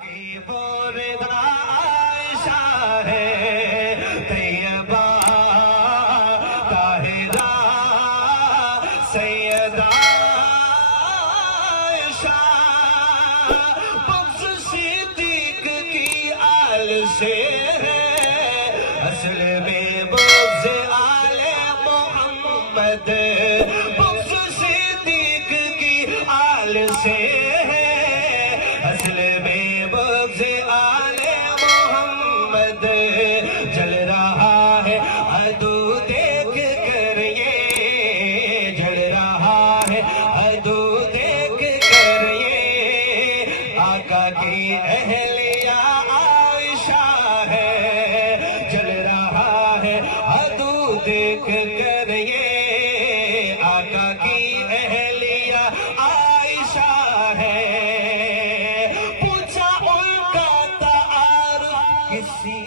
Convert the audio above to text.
کی وہ رضا عائشہ ہے طیبہ طاہرہ سیدہ عائشہ بخش صدیق کی آل سے ہے اصل میں بغض آل محمد بخش صدیق کی آل سے ہے اصل میں بغض آل محمد جل رہا ہے عدو دیکھ کر یہ جل رہا ہے عدو دیکھ کر یہ آقا کی اہلیہ عائشہ ہے جل رہا ہے عدو دیکھ کر یہ آقا کی اہلیہ عائشہ ہے پوچھا ان کا تعارف کسی